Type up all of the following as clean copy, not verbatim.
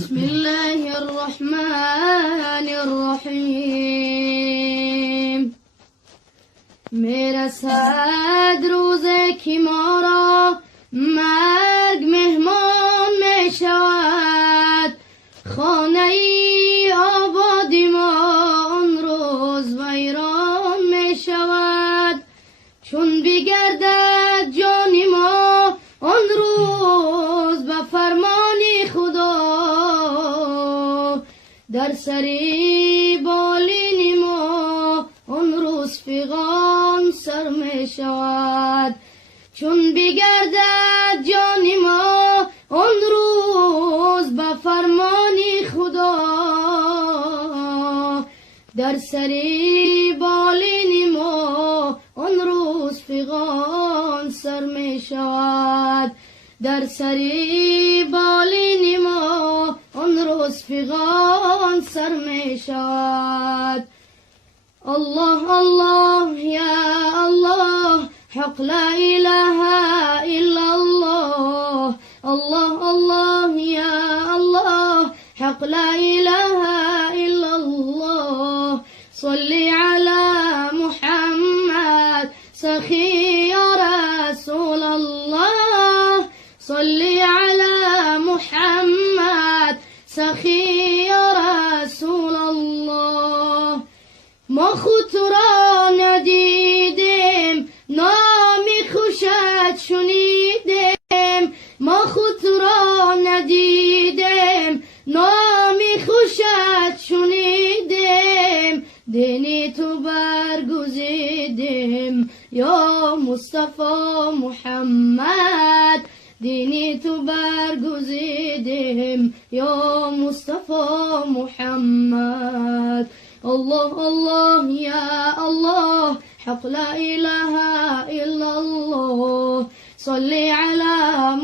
بسم الله الرحمن الرحیم. میرسد روزی که ما را مرگ مهمان می شود، خانه ای آبادی ما آن روز ویران می شود. چون بگردد جان ما آن روز به فرمان خدا، در سری بالین ما آن روز فغان سر می شود. چون بگردد جان ما آن روز به فرمان خدا، در سری بالین ما آن روز فغان سر می شود. در سری بالین ما آن روز فغان سر می شود. الله الله یا الله، حق لا اله الا الله. الله الله یا الله، حق لا اله الا الله. صلی علی محمد سخی یا رسول الله. صلی علی محمد سخی یا رسول الله. ما خود را ندیدیم، نامی خوشت شنیدیم. ما خود را ندیدیم، نامی خوشت شنیدیم. دینی تو برگزیدیم یا مصطفی محمد. دینی تو برگزیدیم یا مصطفی محمد. الله الله یا الله، حق لا اله الا الله. صلی علی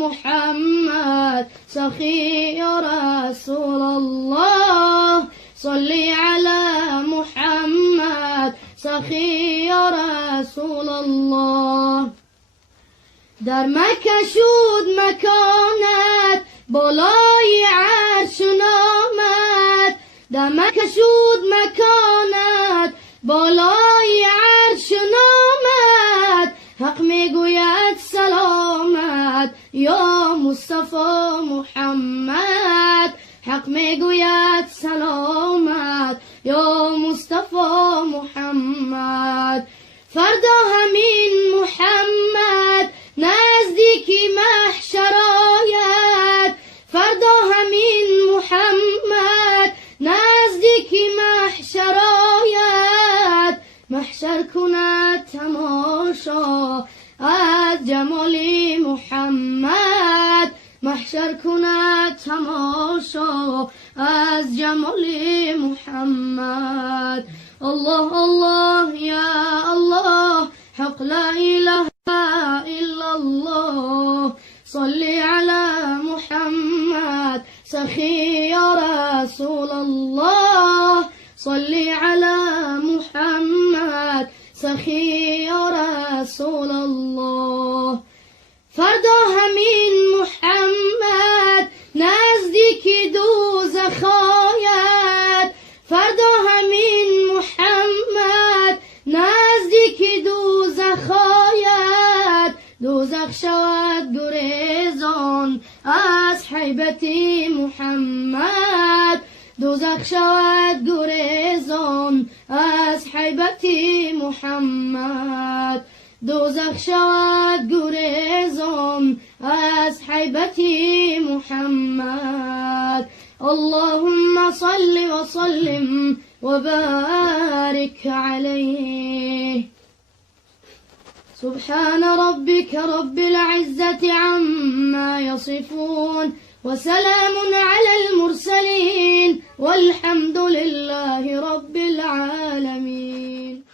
محمد سخی یا رسول الله. صلی علی محمد سخی یا رسول الله. در مکه شد مکانت بالای عرش نامد. در مکه شد مکانت بالای عرش نامد. حق میگوید سلامت یا مصطفی محمد. حق میگوید سلامت یا مصطفی محمد. فردا همین محمد نزدیکی محشر آید. فردا همین محمد نزدیکی محشر آید. محشر کند تماشا از جمال محمد. محشر کند تماشا از جمال محمد. الله الله یا الله، حق لا اله الا الله. صلی علی محمد سخی یا رسول الله. صلی علی محمد سخی یا رسول الله. فردا همین محمد نزدیک دوزخ آید. فردا همین محمد نزدیک دوزخ آید. دوزخ شود گریزان از حیبت محمد. دوزخ شود گریزان از حیبت محمد. دوزخ شود گریزان از حیبت محمد. اللهم صل وسلم وبارك عليه. سبحان ربك رب العزة عما يصفون، وسلام على المرسلين، والحمد لله رب العالمين.